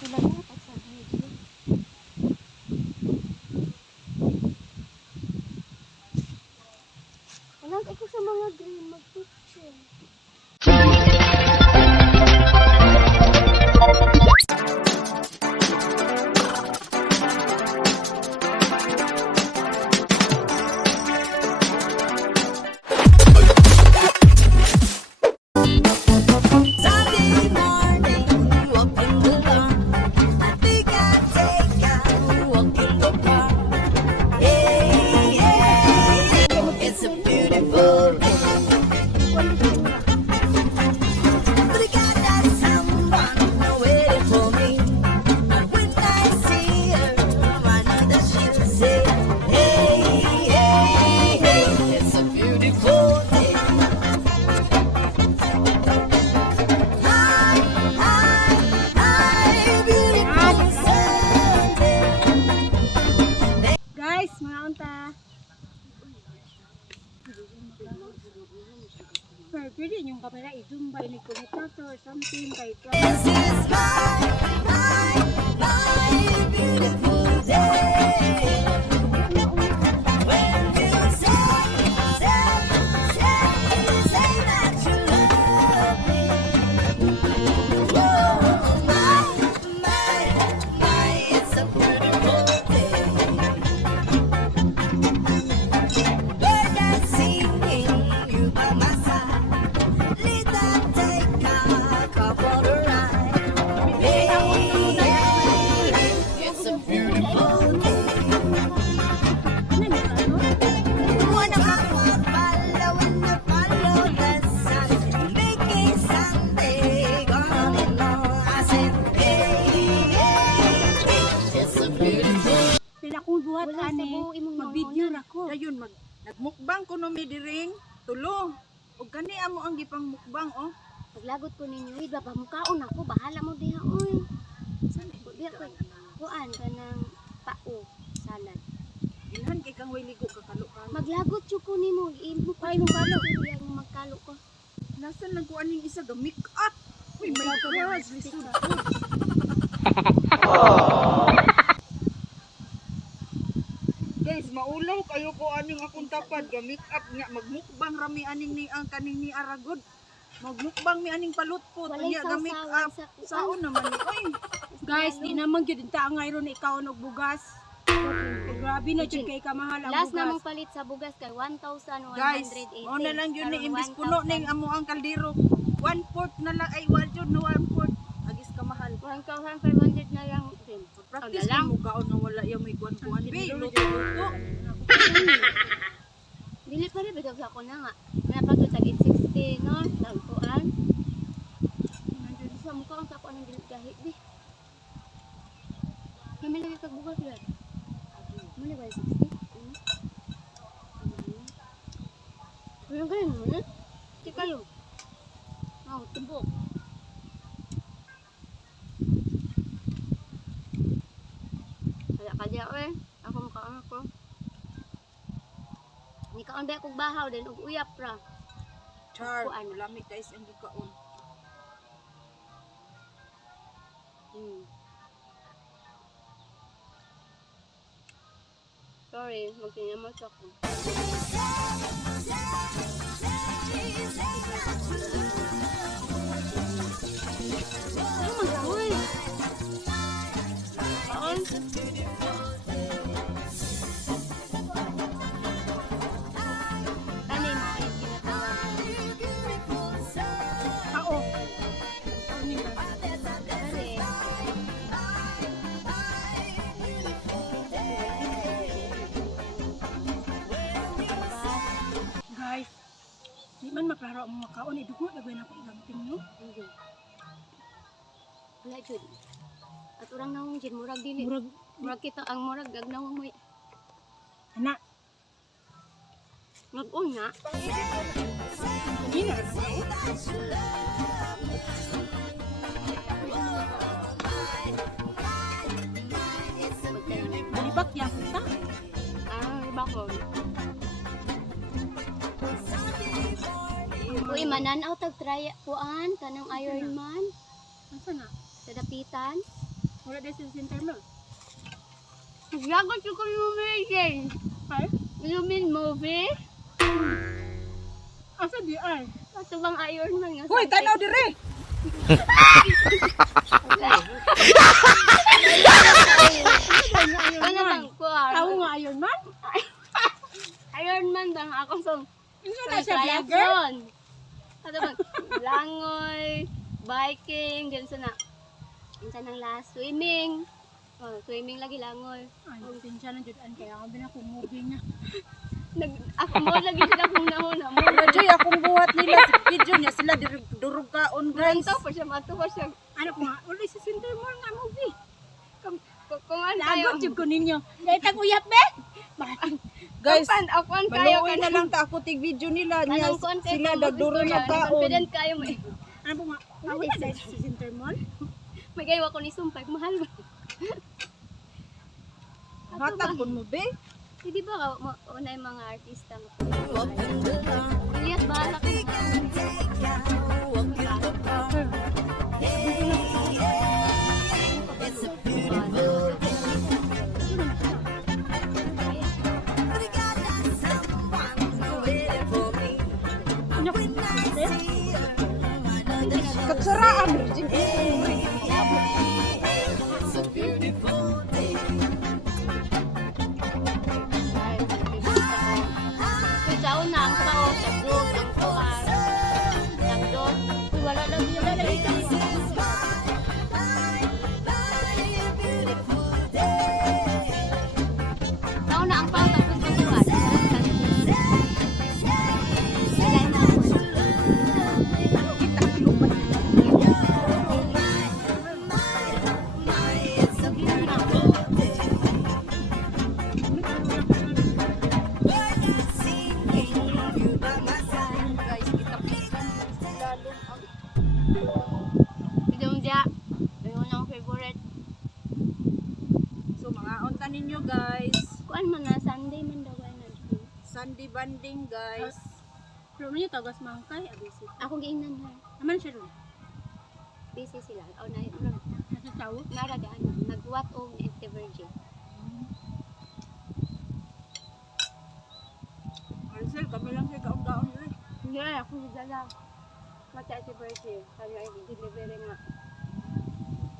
Sila na pag sa video. Walang ako sa mga green mag-picture. Guys, mga unta. Pwede yung kamera i-zoom by ni Kunitato or something kay This is my beautiful day. When you say that you love me. Oh, my, it's a beautiful day. Birds are singing, you by my side. Let's take a couple of rides. It's a beautiful day. Wanna follow the sun, making Sunday coming on. I said, hey, it's a beautiful. Pila kong buhat Wala ani sa buo imong mag-video nangunan. ra ko. Dayon nagmukbang ko no mi diring tulo. Ug kani amo ang gipang mukbang oh. Paglagot ko ninyo, iba pa mukhaon ako, bahala mo diha oy. Diha ko kuan kanang pao salad. Ilhan kay kang way ligo kakalo-kalo. Maglagot jud ko nimo, imo pa Ay, mo kalo. Yang magkalo ko. Nasan lang ko aning isa ga make up. Uy, my gosh, lisod ko. Guys, maulaw kayo ko aning akong tapad ga make up nga magmukbang rami aning ni ang kaning ni Aragod. Magmukbang mi aning palutpot Walay unya ga make sausawan up. sa kuan. Saon naman ni oy. Guys, di naman gyud ta ngayron ikaw og bugas. Grabe na jud kay kamahal ang Last na bugas. mong palit sa bugas kay 1,180. Guys, mo na lang yun ni imbis puno ning amo ang kaldero. 1/4 na lang ay wal jud no 1/4. Agis ka mahal. 1,500 na lang din. Practice Ang dalang. mo kaon na wala yung may kuan-kuan. Be, luto-luto. Dili pa rin bitaw ako na nga. Napagod tagit 60 no, tagpuan. Nandiyo sa mukha ang sako ng dili kahit di. Kami lagi kag bugas yan. Muli ba 60? Ano ganyan mo eh? Di kayo. Oh, tubok. Kaya eh. Ako makaon ako. Ni kaon ba kog bahaw din ug uyap ra. Char, Kuan. lamig guys ang gikaon. Sorry, magtinamot ako. Ano mag-uy? Kaon? Ano yung mga tinatawag? Kao. Ani ba? Dali. Guys, di man maklaro ang mga kaon idugo dagway na ko gamping no. Hindi. Wala jud. At orang nawong jud murag dili. Murag Murag kita ang murag gagnawang mo. ana. Mag-una. Hindi na ra. Balibak ya kita. Ah, iba ko. Uy, mananaw tag try kuan kanang Iron Man Asa na? sa dapitan. Wala dahil sa center mo. Gagot ko yung movie. Ay? You mean movie? Asa di ay? Ito bang Iron Man nga? Hoy, tanaw dire. Ano bang kuwan? Tao nga Iron Man? Iron Man bang ako sa Ano na siya vlogger? triathlon. Ano bang langoy, biking, ganun na. Minsan ang last, swimming. Oh, swimming lagi langoy. Ay, sinsya na dyan. Kaya ako binakong movie niya. Ako mo lagi sila kung nahuna mo. Radyo akong buhat nila sa video niya sila durog kaon guys. Ganto pa siya, mato pa siya. Ano ko nga? Wala sa center mo nga movie. Kung ano kayo. Lagot yung ko ninyo. Dahil tag-uyap be? Guys, Akuan kayo. maluoy na lang ta ako tig video nila niya Anong kuan kayo. sila dagduro na kaon. Confident kayo. Ano po nga? Away sa center mall? May kayo ako ni Sumpay. Mahal ba? Hatag kun mo be. Hindi ba una yung mga artista mo? Open the door. Ilyas, bahala ka We na. can take ya walk in the park. Hey, yeah. It's a beautiful day. We got that someone waiting for me. When I see her, another show. Kapsaraan Virgin. It's a beautiful day. Kaya na ang tao, tagdog, ang kuwan, tagdog. Uy, wala lang yun na lang ito. Tao na ang tao, tagdog ang kuwan. Kailan na ako. It's a beautiful day. Birds are singing, you by my side. Guys, kita Bidong dia. Ayun ang favorite. So mga unta ninyo guys. Kuan man na Sunday man daw ay na. Sunday banding guys. Pero niyo tagas mangkay, abisi. Ako giingnan ha. Naman siya ron. Busy sila. O na yun. Nasa tao. Nara daan. Nagwat o Ente Virgin. Marcel, kami lang kay kaon-kaon rin. Hindi, ako nagdala. Mati Ente Virgin. Kaya ay delivery nga.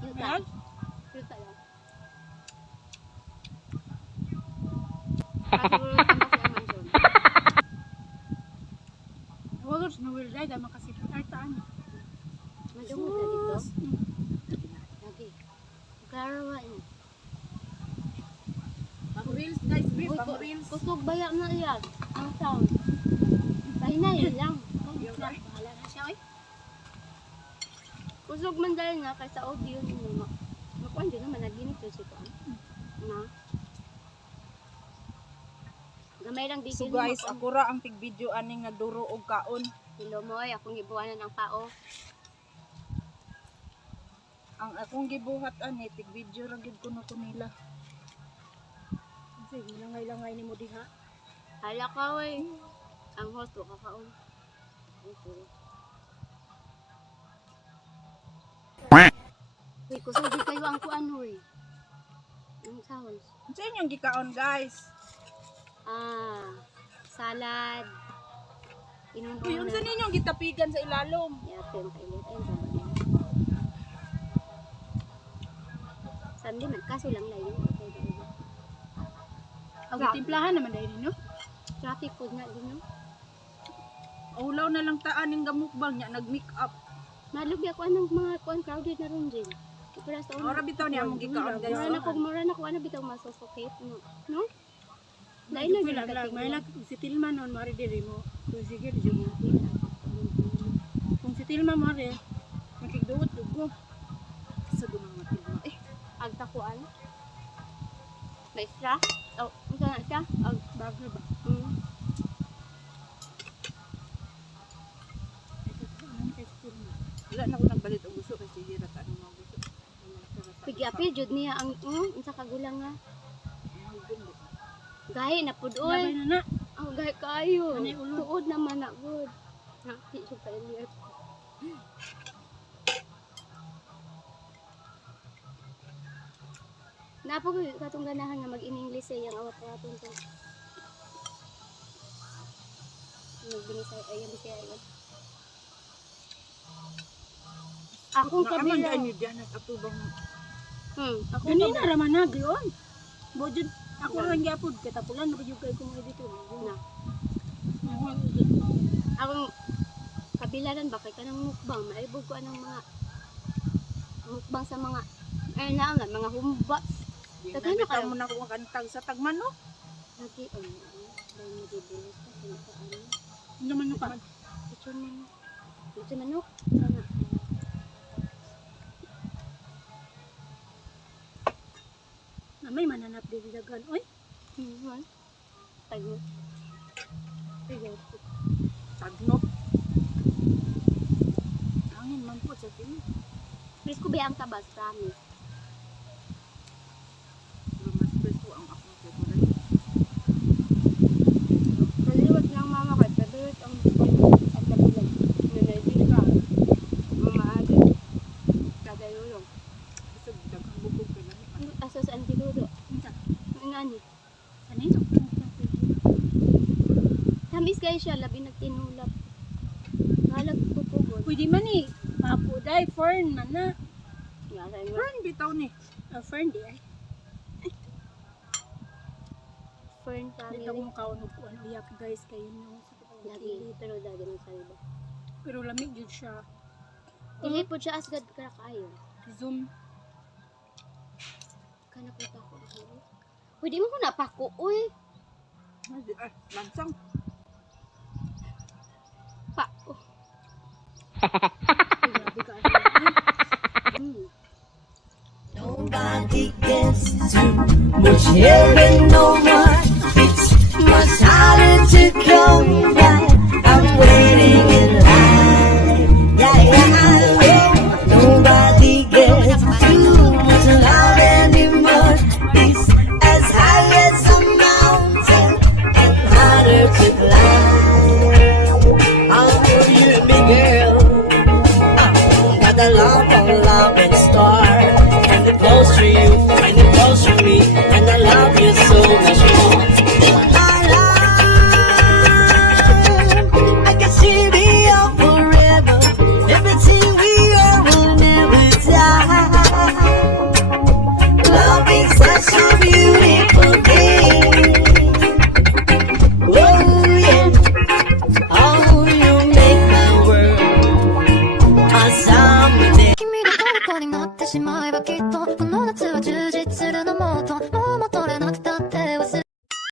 Yuta. Ayun. Yuta lang. Kasiguro sa mas mansion. Wagos na will die dahil makasipit. Ay, taan. Madungog na dito. Lagi. Klaro ba yun? Pang reels guys, be, Uy, pang reels. kusog baya na yan. Ang sound. Pahinay lang. Bahala na siya, oy. Kusog man dahil nga kaysa audio nyo. Makuan din naman naginit yun si Kuan. Na. Gamay lang di So guys, ako ra ang tig video aning nagduro og kaon. Hello mo, akong gibuhanan ng pao. Ang akong gibuhat ani tig video ra gid kuno ko nila. Sige, langay-langay ni mo diha. Hala ka wey. Ang host ko kakaon. Okay. Uy, kusog di kayo ang kuan wey. Ang sounds. Unsa inyong gikaon guys? Salad. Inuno. Uy, unsa ninyong gitapigan sa ilalom? Yatin pailit ayun sa mga. Sunday man kaso lang layo. Okay dahil. Ang timplahan naman dahil no? Traffic po nga din no. Ulaw na lang taan ning gamukbang nya nag-make up. Nalubi ako anong mga kuan crowded na ron din. Para sa Ora bitaw niya among gikaon guys. mura na ko ano bitaw masosokate no. No? Dahil na Pila lang. May lang si Tilma noon, mari diri mo. Kung sige, di mo. Kung si Tilma mari, makigduot dugo. Sa dumang matilma. agtakuan. May extra? Oh, unsa na siya? Bago ba? Wala na ko nagbalit og gusto kasi hirat ano mga gusto. Pigi-api jud niya ang unsa kagulang nga. Gahi na pud oy. Labay na na. Oh, gahi kayo. Anay ulod. Tuod naman na good. Nakti siya pa iliyat. Napo ko katong ganahan nga mag-in-English yung awat-awaton to. Nagbinisay ay yung bisaya yun. Akong Naaman kabila. dahil ni Diana ato bang Ako ni na raman na gayon. Bojud ako lang gyapon katapulan na jud kay kung dito. Na. Akong kabilaran ba kay kanang mukbang maibog ko anang mga mukbang sa mga mga humba. di Daghan na na kayo. mo na kung kantag sa tagmano. Lagi dahil nadibulis pa ano. Naman no pa. Lechon manok. Lechon manok. Sana. Namay mananap diri dagan. Oy, Tayo. Tayo. Tagnop. Angin man po sa tin. Please ko ba ang tabas, promise. Pero mas presko ang akong favorite. Kaliwat lang mama ko, favorite ang kabilang. Nanay ka. Mamaagi. Kagayulong. Isa daghang bubog kay lami. Aso sa antidodo. unsa? Ang ani. Ano ito? Tamis guys siya, labi nagtinulap. Halag pupugon. Pwede man ni. Apo dai fern man na. Yara mo. Fern bitaw ni. Fern di ay. Fern Dito family. mo kaon og kuan uyak guys kay no. Lagi, pero dagi ng saliba. Pero lamig jud siya. Dili po siya asgad kara kayo. Zoom. Kana ko pa ko. Pwede mo ko napako, uy. Lansang. Pa. Oh. Grabe ka. Nobody gets too much here and no one. It's much harder to come